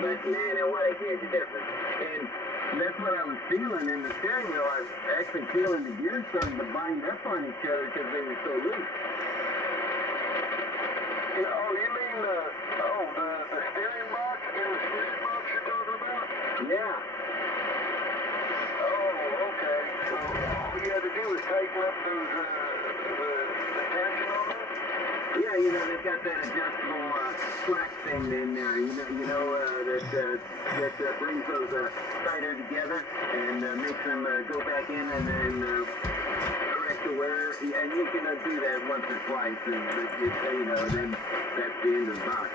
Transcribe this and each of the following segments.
But man, it was a huge difference. And that's what I was feeling in the steering wheel. I was actually feeling the gears starting to bind up on each other because they were so loose. Yeah, oh, you mean the steering box and the steering box you're talking about? Yeah. Oh, okay. So all you had to do was tighten up those the tension on them? Yeah, you know, they've got that adjustable slack thing in there, that brings those tighter together and makes them go back in and then correct the wear. Yeah, and you can do that once or twice, and then that's the end of the box.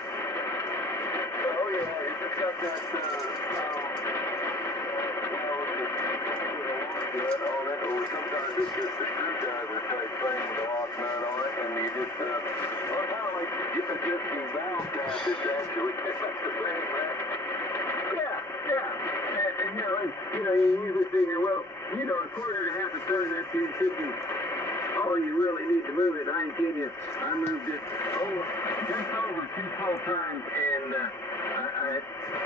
Oh yeah, it's just got that, or sometimes it's just a screwdriver type thing with a lock nut on it, and you just, kind of like adjusting valve gaskets actually. It's not the same, man. Yeah. And you usually figure, well, a quarter and a half a turn, that should be all you really need to move it. I ain't kidding you. I moved it just over 2 full times, and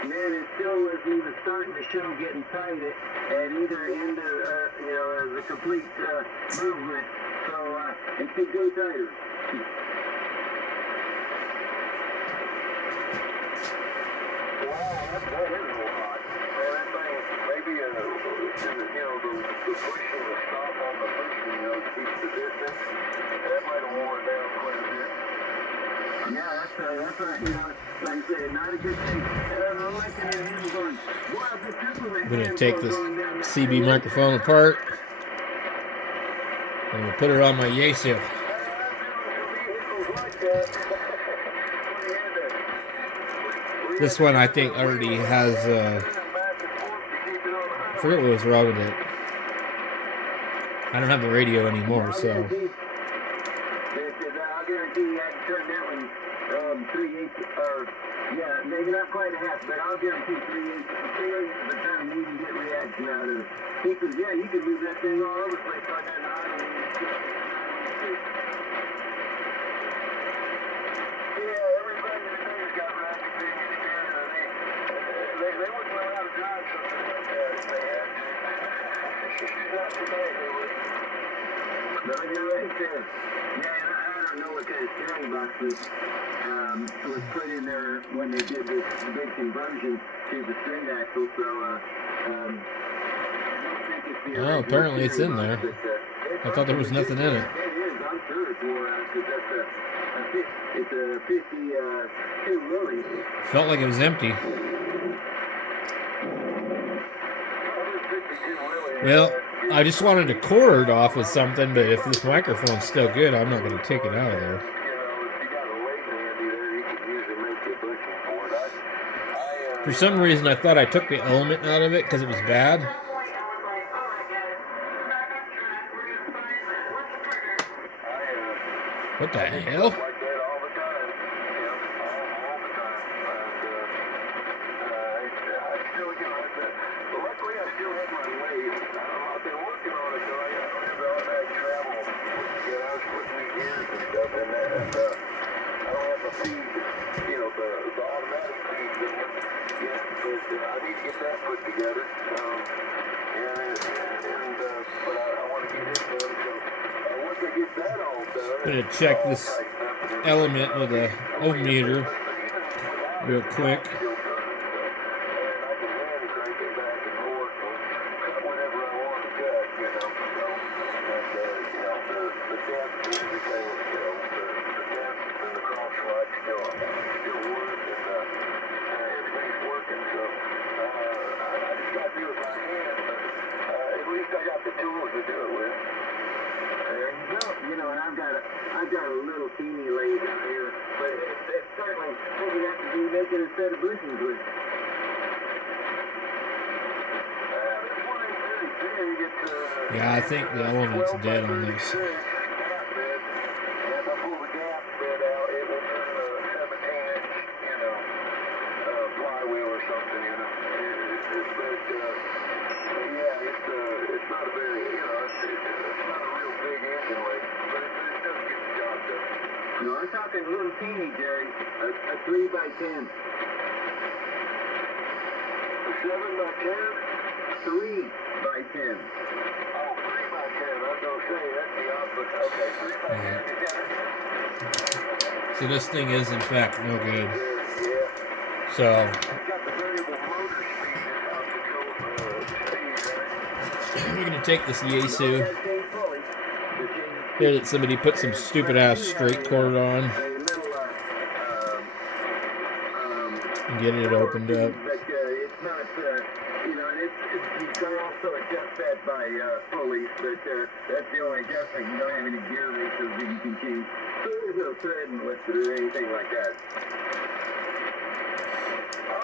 man, it still was even starting to show getting tight at either end of the complete movement. So it could go tighter. Wow, that is a lot. Man, that thing, maybe the pushing, the stop on the pushing, keeps the distance. That might have worn down quite a bit. Yeah, that's right, like I said, not a good thing. I'm looking at him going, wow, the triple. I'm going to take this CB microphone apart. I'm going to put it on my yaesu. This one I think already has, I forget what was wrong with it. I don't have the radio anymore, so. I'll guarantee you I can turn that one 3/8, or maybe not quite a half, but I'll guarantee 3/8 of the time you can get reaction out of it. Because you can move that thing all over the place like that. Everybody today's got racket fingers steering, they wouldn't know how to drive something like that if they had to. Not today, they would. No, you're right there. Yeah, I don't know what kind of steering box was put in there when they did this big conversion to the string axle, so I don't think it's the Oh, apparently it's in there. I thought there was nothing in it. It is, I'm sure it's wore out, because it's a 52 Willie. Felt like it was empty. Well, I just wanted to cord off with something, but if this microphone's still good, I'm not going to take it out of there. For some reason, I thought I took the element out of it because it was bad. What the hell? I need to get that put together. But I want to get it done. So once I get that all done, I'm going to check this element with a ohm meter real quick. I've got a little teeny lathe out here, but it's certainly what we have to do making a set of bushings with. Yeah, I think the element's dead on this. It's not a very, it's not a real big engine weight, but it does get the No, I'm talking little teeny, Jerry. A 3 by 10. A 7 by 10? 3 by 10. Oh, 3 by 10. I was going to say, that's the opposite. Okay, 3 by 10. So this thing is, in fact, no good. Yeah. So, Got the variable motor speed out control speed, right? we're going to take this yaesu No, that's changed fully. here that somebody put some stupid ass straight cord on and get it opened up. But it's not, you know, and you can also adjust that by pulleys, but that's the only adjustment. You don't have any gear ratios that you can change. So there's no threading with it or anything like that.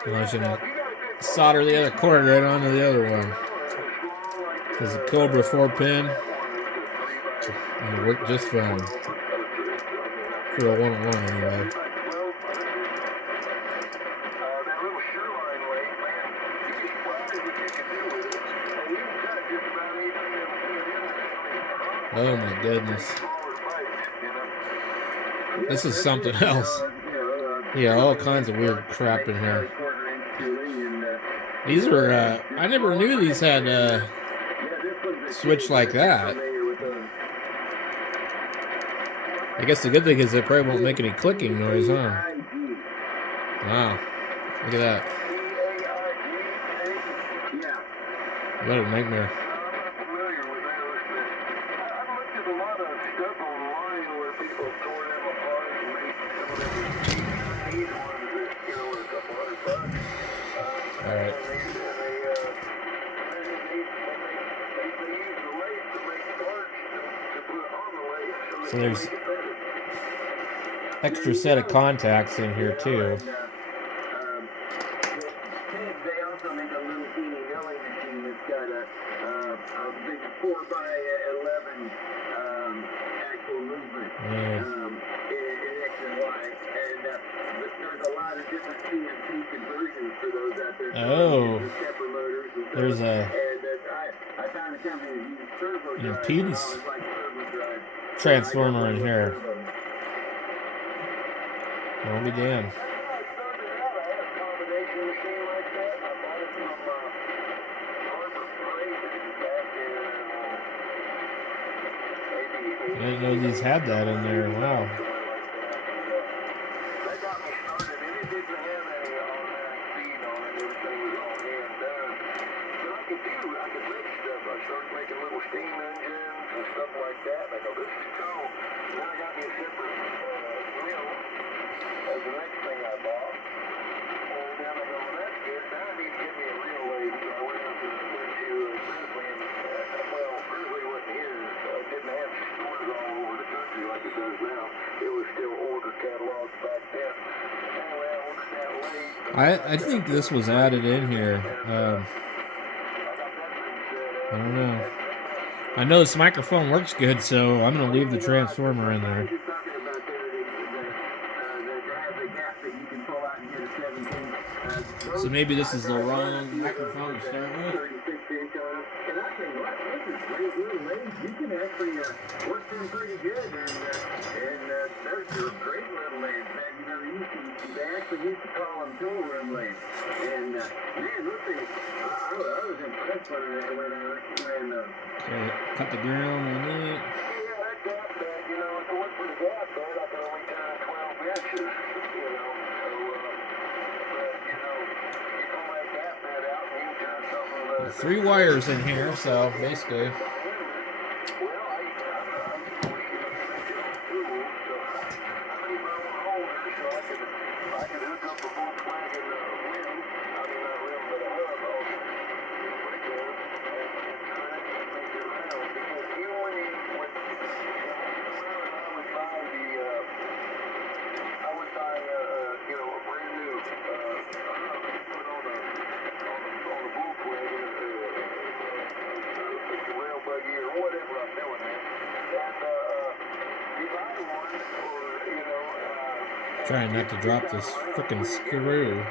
And I was going to solder the other cord right onto the other one. There's a Cobra 4-pin. And it worked just fine. For a 101 anyway. Oh my goodness. This is something else. Yeah, all kinds of weird crap in here. These are, I never knew these had switch like that. I guess the good thing is they probably won't make any clicking noise, huh? Wow. Look at that. What a nightmare. Alright. So there's extra set of contacts in here too. They also make a little teeny milling machine that's got a big 4x11 actual movement in X and Y. And there's a lot of different CNC conversions for those out there. Oh. Stepper motors and There's a I found a company that uses turbo an drive. impedance It's like turbo drive. transformer in here. I'll be damned. I didn't know these had that in there. Wow. I think this was added in here. I don't know. I know this microphone works good, so I'm going to leave the transformer in there. So maybe this is the wrong microphone to start with. You can actually work them pretty good, and they're great little lathes, man. You know, they actually used to call them tool room lathes. And man, listen, I was impressed when cut the ground on it. Yeah, that gap bed, you know, if it went for the gap bed, I could only turn 12 inches, you know. There's 3 wires in here, so basically. Trying not to drop this frickin' screw.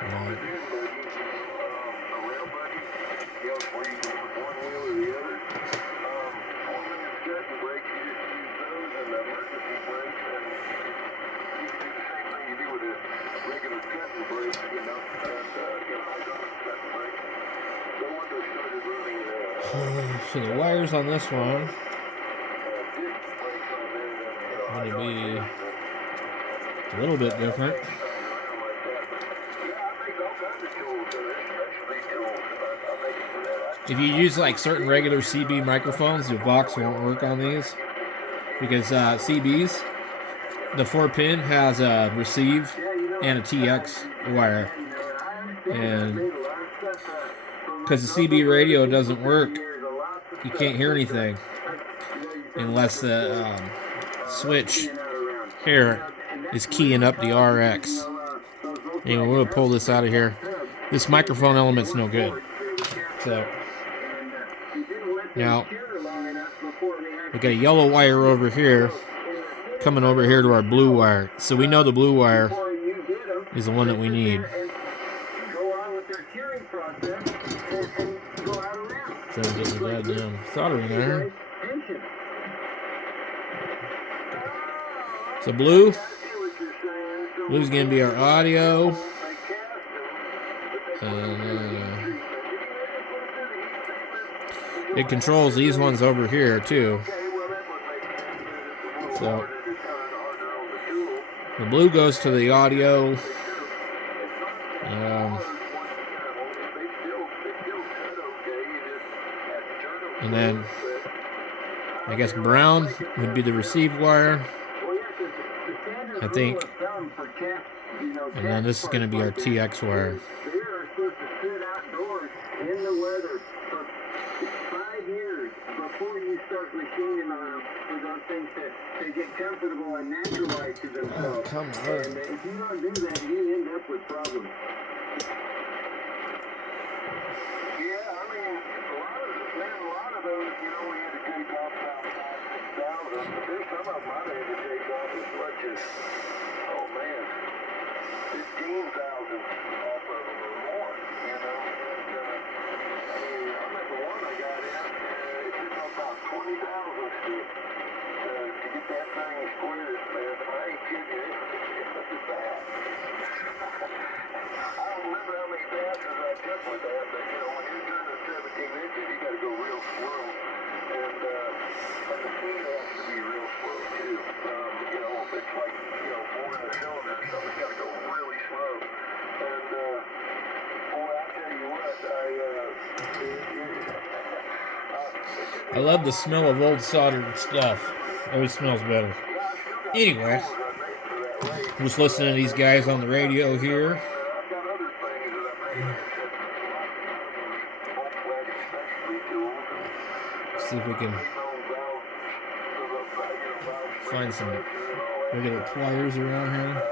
on his end buggy, a rail buggy, you know, where you can use one wheel or the other. Four-man cutting brakes, you just use those and emergency brakes, and you can do the same thing you do with a regular cutting brake, you know, hydraulic cutting brake. So when they started running So the wires on this one disc brakes on there, are going to be hydraulic a little bit different. If you use like certain regular CB microphones, the Vox won't work on these because CBs, the 4-pin has a receive and a TX wire, and because the CB radio doesn't work, you can't hear anything unless the switch here is keying up the RX. Anyway, we'll pull this out of here. This microphone element's no good. So now we got a yellow wire over here coming over here to our blue wire. So we know the blue wire is the one that we need. So we're getting the goddamn soldering iron. So blue's gonna be our audio. And it controls these ones over here too. So the blue goes to the audio. And then I guess brown would be the receive wire, I think. And then this is going to be our TX wire. Oh, come on. And if you don't do that, you end up with problems. Yeah, I mean, a lot of those, you know, we had to take off about 5,000, but there's some of them I had to take off as much as, oh man, 15,000 off of them or more, you know. And, I mean, I remember one I got in, it took about 20,000 to get that thing squared, man. I ain't kidding you, it was bad. I don't remember how many passes I took with that, but you know, when you're turning 17 inches, you got to go real slow, and the speed has to be real slow too. You know, if it's like, you know, 4 in a cylinder or something, you got to go really slow. And boy, I tell you what, I love the smell of old soldered stuff. Always smells better. Anyway, just listening to these guys on the radio here. See if we can find some regular pliers around here.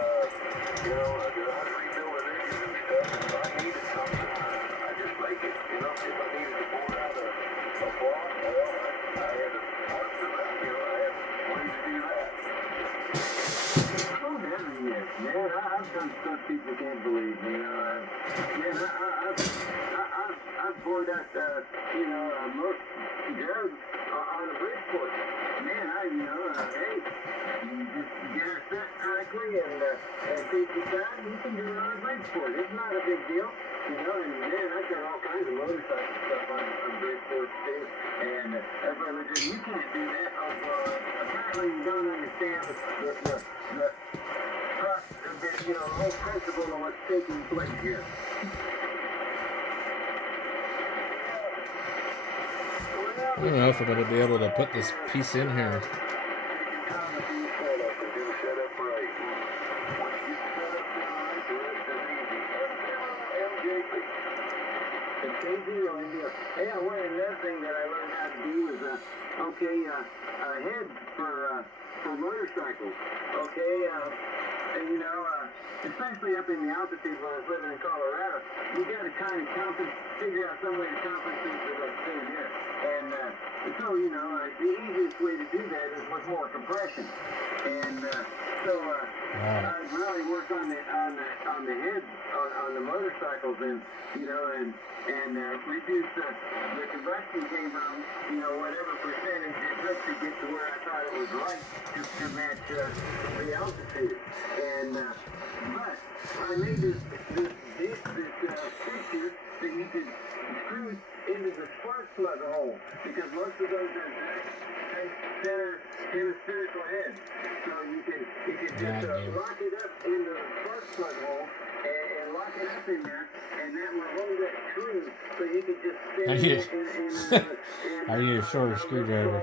Man, I've done stuff people can't believe, you know. Man, I've poured out, you know, most drugs on a Bridgeport. Man, you know, hey, you just get it set correctly and take your time, you can do it on a Bridgeport. It's not a big deal, you know, and man, I've got all kinds of motorcycle stuff on Bridgeport too. And everybody said, you can't do that. Well, apparently you don't understand the you know, the whole principle of what's taking place here. I don't know if we're going to be able to put this piece in here. Yeah, well, another thing that I learned how to do is, a head for motorcycles. Okay, and you know, especially up in the altitude when I was living in Colorado, you got to kind of figure out some way to compensate for what's down here. And so, you know, the easiest way to do that is with more compression. And so Alright. really work on the head on the motorcycles, and reduce the combustion chamber, whatever percentage it took to get to where I thought it was right to match the altitude. And but I made this fixture that you could screw into the spark plug hole, because most of those are center hemispherical heads. So you can just lock it up in the spark plug hole and lock it up in there, and that will hold that true, so you can just stand I need a shorter screwdriver.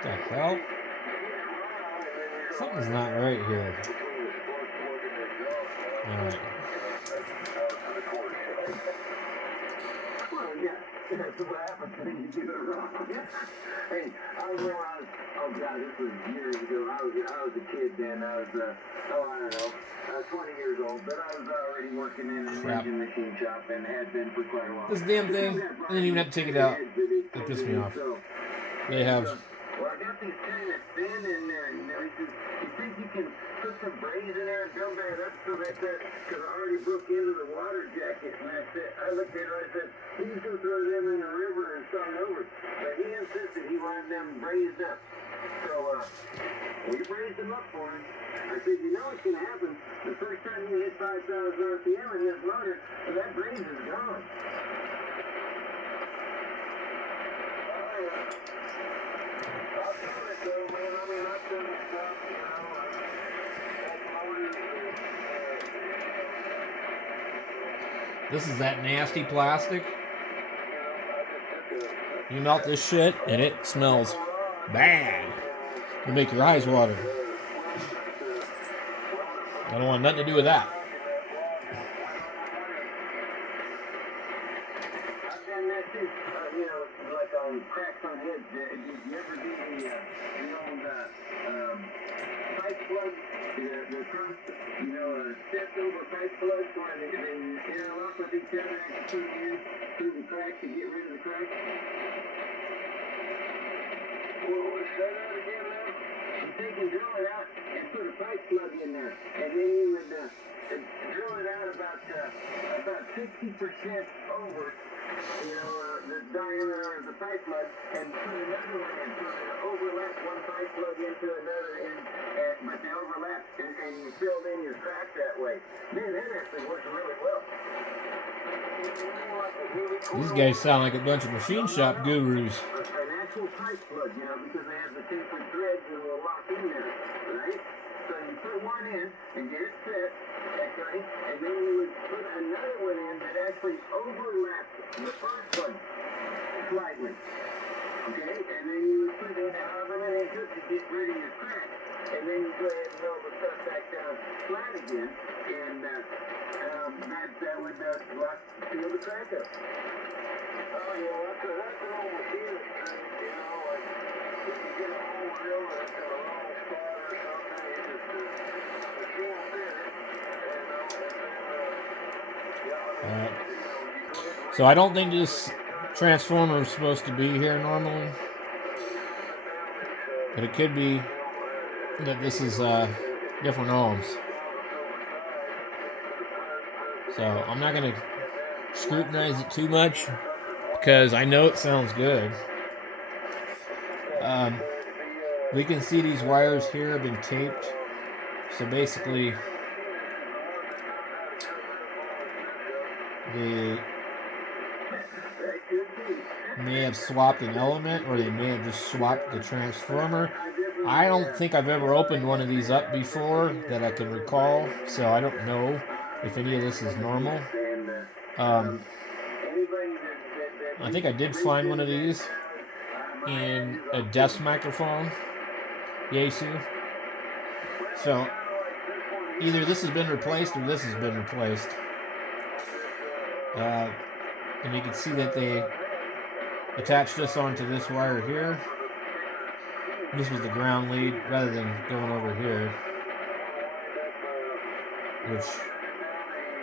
What the hell? Something's not right here. Alright. Well, yeah, that's what happens when you do it wrong. Hey, I was, oh God, this was years ago. I was a kid then. I was, I don't know, 20 years old, but I was already working in an engine machine shop and had been for quite a while. This damn thing, I didn't even have to take it out. It pissed me off. They have... Well, I got these kind of thin in there, he says, you think you can put some brains in there and dumb that up so that, because I already broke into the water jacket, and I looked at it and I said, you can go throw them in the river and start over. But he insisted he wanted them braised up. So, we braised them up for him. I said, you know what's going to happen? The first time you hit 5,000 RPM in this motor, that braise is gone. This is that nasty plastic. You melt this shit and it smells bad. It'll make your eyes water. I don't want nothing to do with that. Like on cracks on heads, did you ever do the old pipe plug, the cross, stepped over pipe plugs where they interlock with each other and put them in through the crack to get rid of the crack? Well, say that again now? You take and drill it out and put a pipe plug in there, and then you would drill it out about 60% over, the diameter of the pipe plug, and put another one in, so that overlap one pipe plug into another, but they overlap, and you filled in your crack that way. Man, that actually works really well. These guys sound like a bunch of machine shop gurus. An actual pipe plug, because they have the tapered threads that will lock in there, right? So you put one in and get it set, okay, and then you would put another one in that actually overlaps the first one slightly, okay, and then you would put in however many it took to get rid of your crack, and then you go ahead and roll the stuff back down flat again, and that would seal the crack up. Oh, yeah, that's an old machine thing, like if you get a hole drilled in a wrong spot or something, you just machine fit it, and then, So I don't think this transformer is supposed to be here normally, but it could be that this is different ohms. So I'm not going to scrutinize it too much because I know it sounds good. We can see these wires here have been taped. So basically, they may have swapped an element, or they may have just swapped the transformer. I don't think I've ever opened one of these up before that I can recall, so I don't know if any of this is normal. I think I did find one of these in a desk microphone, yaesu. So either this has been replaced or this has been replaced. And you can see that they attached this onto this wire here. This was the ground lead rather than going over here. which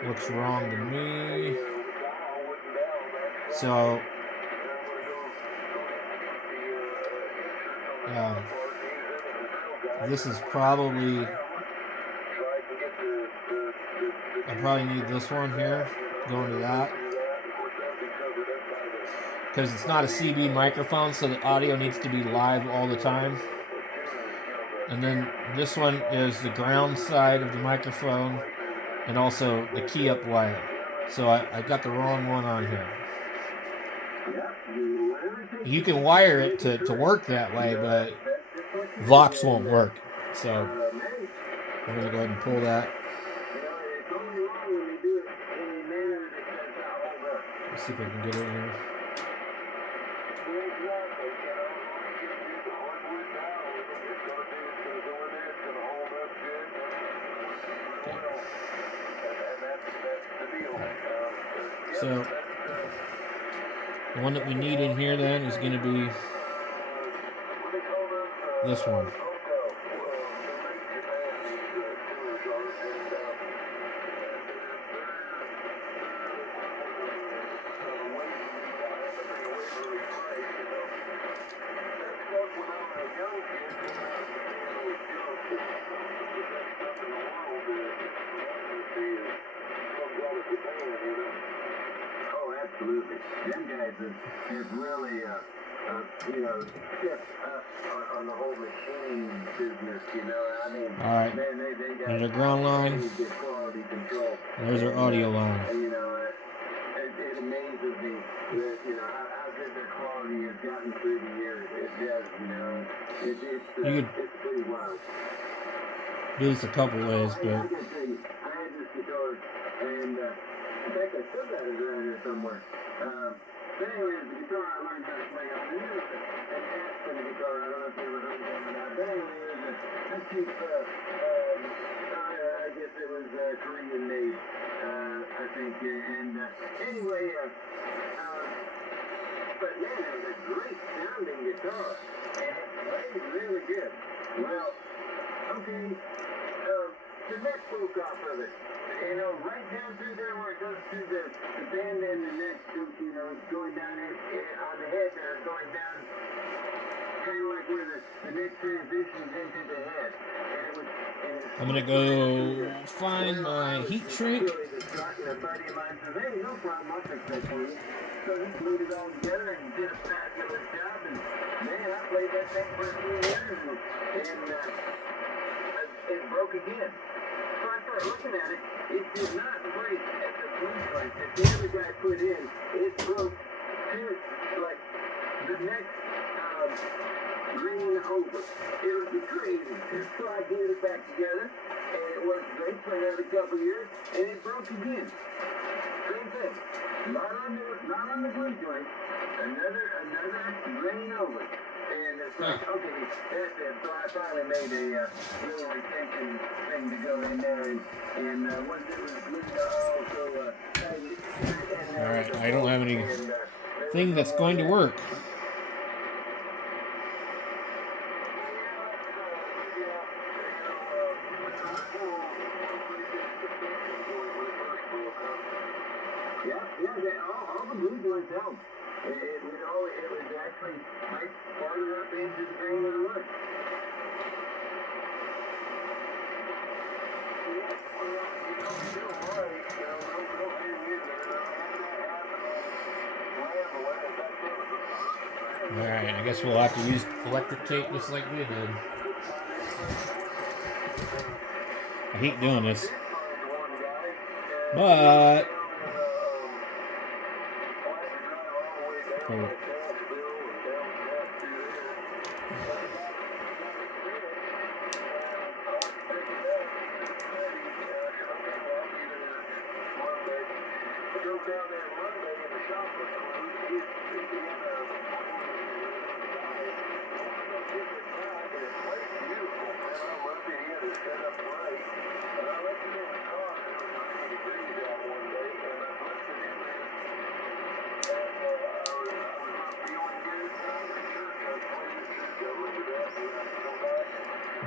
looks wrong to me. So this is probably, I probably need this one here, going to that, because it's not a CB microphone, so the audio needs to be live all the time. And then this one is the ground side of the microphone and also the key up wire. So I got the wrong one on here. You can wire it to work that way, but Vox won't work. So we're going to go ahead and pull that. Let's see if I can get it in here. So the one that we need in here then is going to be this one. Absolutely. Them guys have really, stepped up on the whole machine business, I mean, all right. They got there's our ground line. quality control. There's our audio line. It amazes me that, how good their quality has gotten through the years. It does, it's pretty wild. Do this a couple ways, but I can tell you, I had this guitar, and in fact, I still got it around here somewhere. But anyways, the guitar I learned how to play on. And there's an Aspen guitar. I don't know if you ever heard of that or not. But anyways, a cheap, I guess it was Korean made, I think. And anyway, but man, it was a great sounding guitar. And it played really good. Well, okay, the neck broke off of it. Right down through there where it goes through the band and the neck, going down on the head there, going down, kind of like where the neck transitions into the head. I'm going to go find my heat shrink. Really distracting. A buddy of mine says, hey, no problem, I'll fix that for you. So he glued it all together and did a fabulous job. And man, I played that thing for a few years, and it broke again. So I started looking at it. It did not break at the blueprint that the other guy put in. It broke to, like, the next green over. It was crazy. So I gave it back together, and it worked great for another couple years, and it broke again. Same thing. Not on the glue joint. Another green over. And it's like, okay, that's it. So I finally made a little retention thing to go in there, and once it was glued also, Alright, I don't have anything that's going to work. All the blue joints help. It was actually right farther up into the grain of the wood. Alright, I guess we'll have to use electric tape just like we did. I hate doing this. But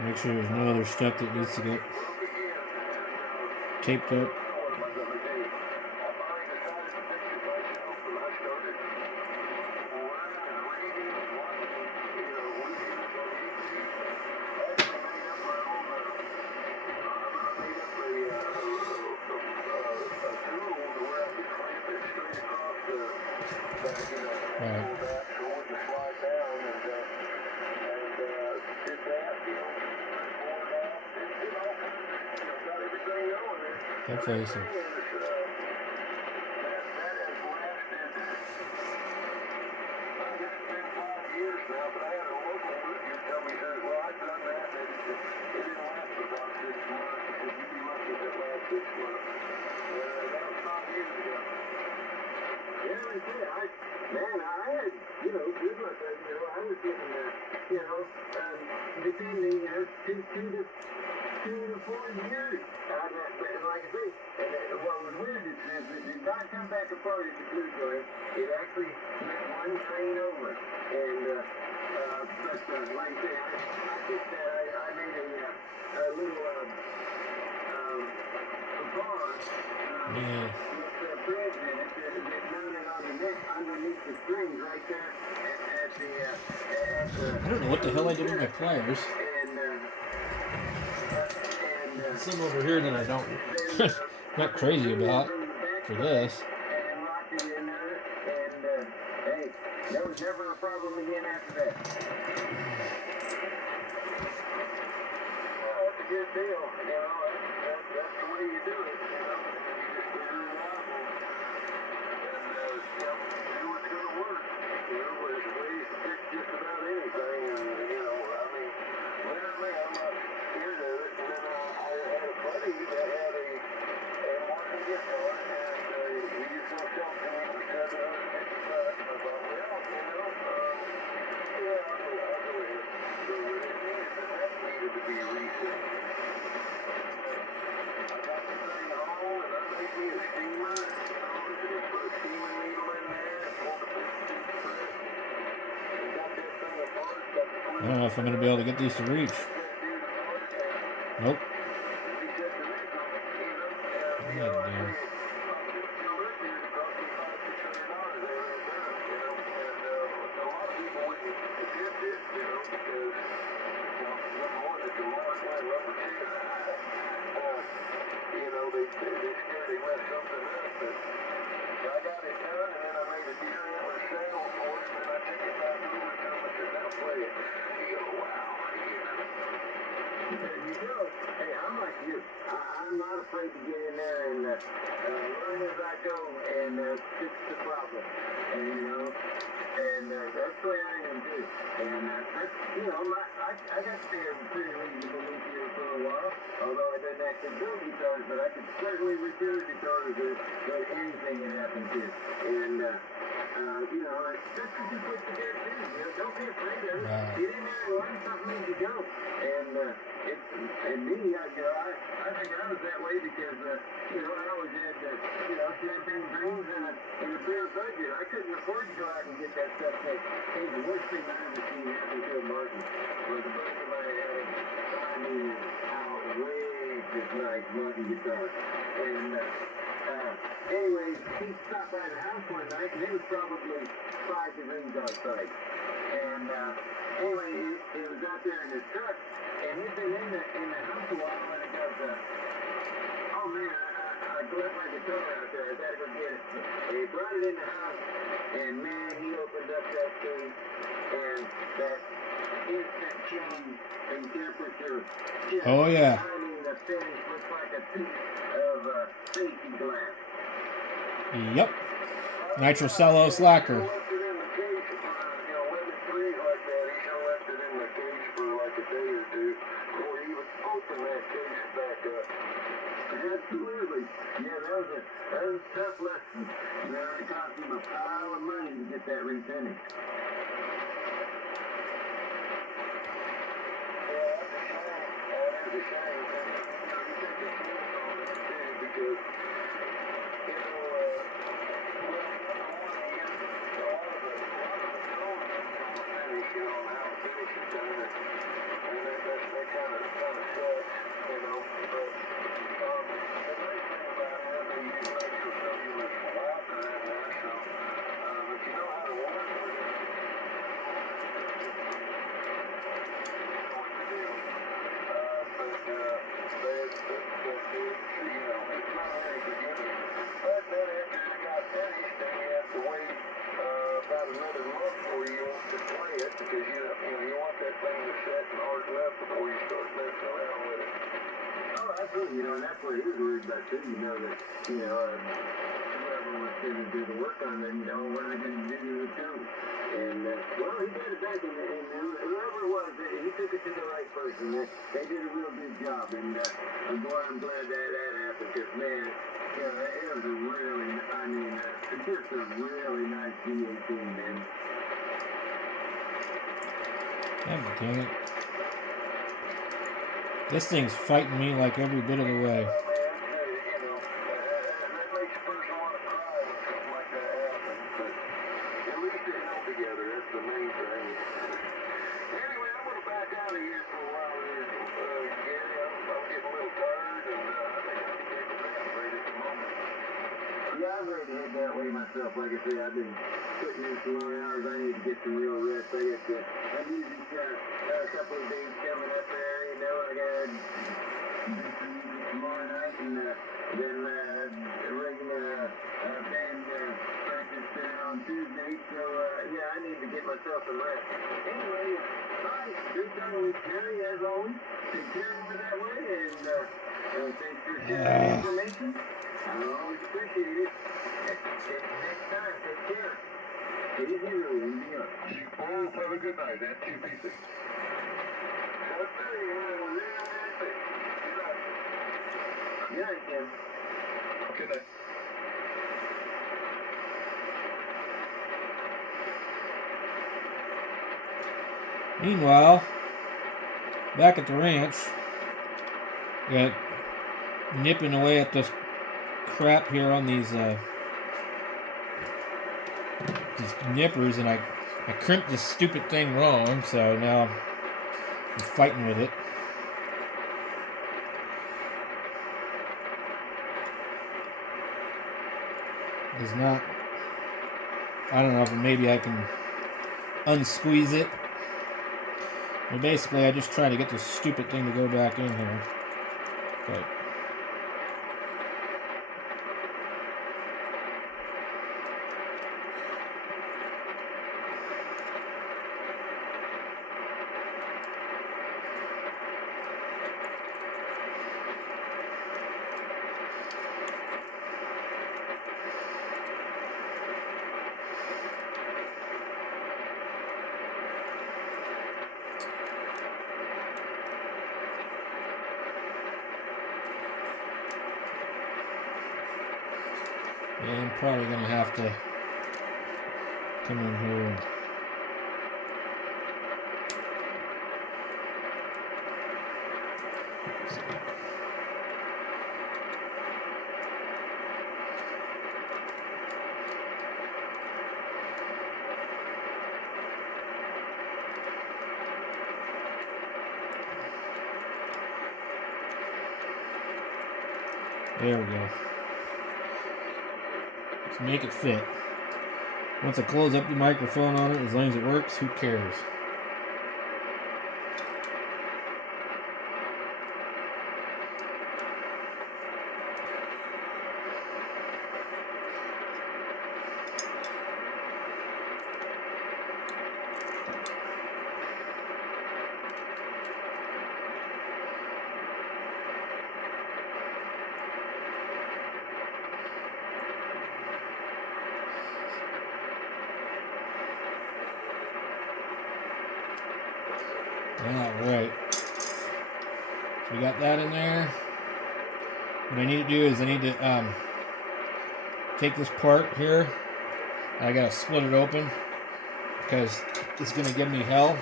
make sure there's no other stuff that needs to get taped up. What am I going to do? I finally decided to fix it myself, and I started learning and reading and watching, videos on YouTube. I actually made up my own, I made up a tool to where I could clamp it straight across the Right. pull back so it wouldn't slide down, and did that, pulled it off, and did all kinds of, got everything going. That's The awesome. thing is, that has lasted, I guess it's been 5 years now, but I had a local review tell me that, well, I've done that, and it didn't last for about 6 months. He said, you'd be lucky if it lasts 6 months. That was 5 years ago. Yeah, like I said, I had, good luck. I was getting, defending, 2 to 4 years. And like I say, what was weird is it did not come back apart at the glue joint. It actually went one train over. And, but, like I say, I fixed that. I made a little, bar, Yeah. with threads in it that mounted on the neck underneath the strings right there at the I don't know what the hell I did with my pliers. Some over here that I don't, not crazy about for this. and locked it in there, and hey, there was never a problem again after that. Well, that's a good deal, that's the way you do it, you just figure it out and do what's going to work. There's ways to fix just about anything, and, literally, I'm not scared of it. And then I had a buddy that had a Martin guitar, and he just went sell to me for $750. I thought, well, yeah, I'll go ahead. So when it needed, that needed to be reset. I got the thing home, and I made me a steamer, just put a steaming needle in there, and pulled the big tube thread, and got that thing apart, got the I don't know if I'm going to be able to get these to reach. Nope. reset the rhythm, Yeah, I damn. say, you lived here, it cost me $500-$600 there and done, and a lot of people wouldn't attempt it, because, number one, it's a large rubber tube. They scared they messed something up, but I got it done, and then I made a deer antler saddle for it, and then I took it back over to them and said, now play it. You go, wow, There you go. Hey, I'm like you. I'm not afraid to get in there and learn as I go and fix the problem. And that's the way I am too. And that's, I got to stay pretty reasonable here for a while. Although I didn't actually build guitars, but I could certainly repair guitars or anything that happened to. And, that's what you put together too. Don't be afraid of it. Get in there and learn something as you go. And me, I think I was that way because, I always had, champagne dreams and a fair budget. I couldn't afford to go out and get that stuff that, hey, the worst thing I ever seen happen to a Martin was a buddy of mine had outrageous nice Martin guitar. And, anyway, he stopped by the house one night, and it was probably 5 degrees outside. And, anyway, he was out there in his truck, and he'd been in the house a while, and it got, oh man, I left my guitar out there, I gotta go get it. And he brought it in the house, and man, he opened up that thing, and that instant change in temperature. Oh, yeah. I mean, the finish looks like a piece of safety glass. Yep. Nitrocellulose lacquer. left it in the cage for, when it freeze like that, he left it in the cage for like a day or two before he would open that case back up. Absolutely. Yeah, that was a tough lesson. It cost him a pile of money to get that refinished. That is a shame. You take a chance on it too, because, number one, he gets a lot of the tone from the finish, on how the finish is done, and that kind of sucks, but, the nice worried about too. You know that, whoever was going to do the work on it, what are they going to do to it too? And, well, he got it back, and whoever it was, he took it to the right person. They did a real good job, and I'm glad that happened, because, man, it was a really, just a really nice V18, man. God dang it. This thing's fighting me like every bit of the way. That makes a person want to cry when something like that happens, but at least they held together. That's the main thing. Anyway, I'm going to back out of here for a while here, Gary. I'm getting a little tired, and I think I can take a nap right at the moment. Yeah, I'm ready to head that way myself. Like I said, I've been putting in some more hours. I need to get some real rest. I'm usually got a couple of days coming up there, I got to do some music tomorrow night, and then a regular band practice on Tuesday. So, yeah, I need to get myself some rest. Anyway, all right, good talking with Gary, as always. Take care over that way, and thanks for sharing the information. I always appreciate it. Next time, take care. Stay zero and beyond. You both have a good night, and keep easy. Yeah, I can. Good night. Meanwhile, back at the ranch, got nipping away at this crap here on these nippers, and I crimped this stupid thing wrong, so now I'm fighting with it. It's not, I don't know if maybe I can unsqueeze it. But basically, I just try to get this stupid thing to go back in here. But yeah, I'm probably going to have to come in here and there we go. Let's make it fit. Once I close up the microphone on it, as long as it works, who cares? Alright. So we got that in there. What I need to do is I need to take this part here. I gotta split it open because it's gonna give me hell.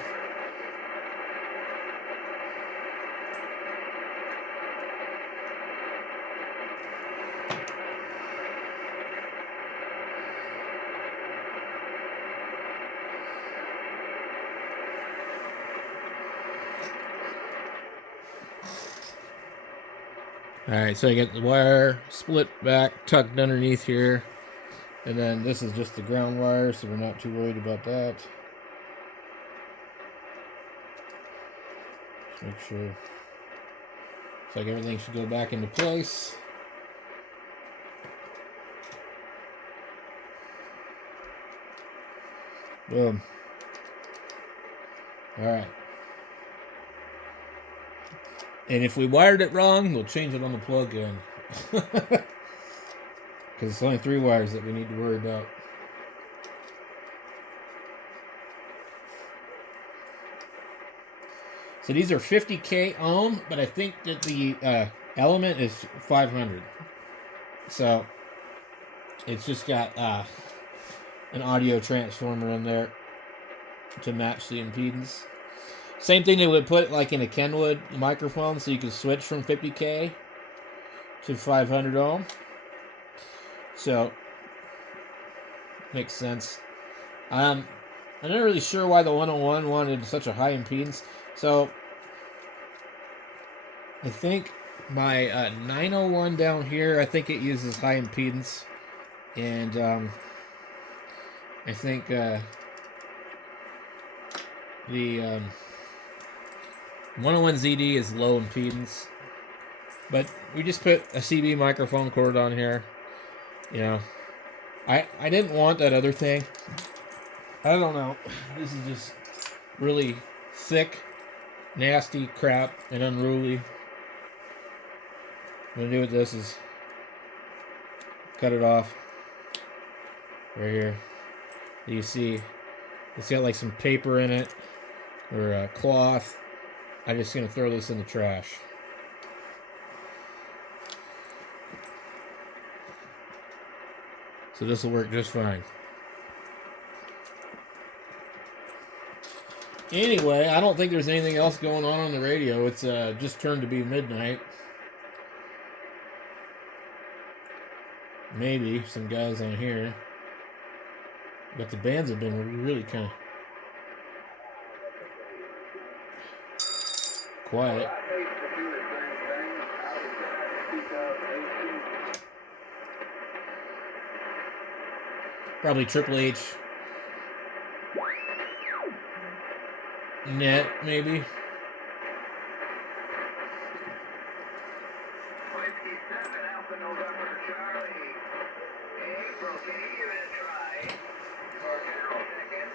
Alright, so I get the wire split back, tucked underneath here. And then this is just the ground wire, so we're not too worried about that. Just make sure. Looks like everything should go back into place. Boom. Alright. And if we wired it wrong, we'll change it on the plug-in. Because it's only 3 wires that we need to worry about. So these are 50K ohm, but I think that the element is 500. So it's just got an audio transformer in there to match the impedance. Same thing they would put like in a Kenwood microphone, so you can switch from 50K to 500 ohm. So makes sense. I'm not really sure why the 101 wanted such a high impedance. So I think my 901 down here, I think it uses high impedance, and I think the 101ZD is low impedance. But we just put a CB microphone cord on here. You know, I didn't want that other thing. I don't know. This is just really thick, nasty crap and unruly. What I'm gonna do with this is cut it off right here. You see, it's got like some paper in it or a cloth. I'm just gonna throw this in the trash. So this will work just fine. Anyway, I don't think there's anything else going on the radio. It's just turned to be midnight. Maybe some guys on here. But the bands have been really kind of quiet. Probably Triple H net, maybe. 57 Alpha November Charlie. April, can you give it a try? For General Second.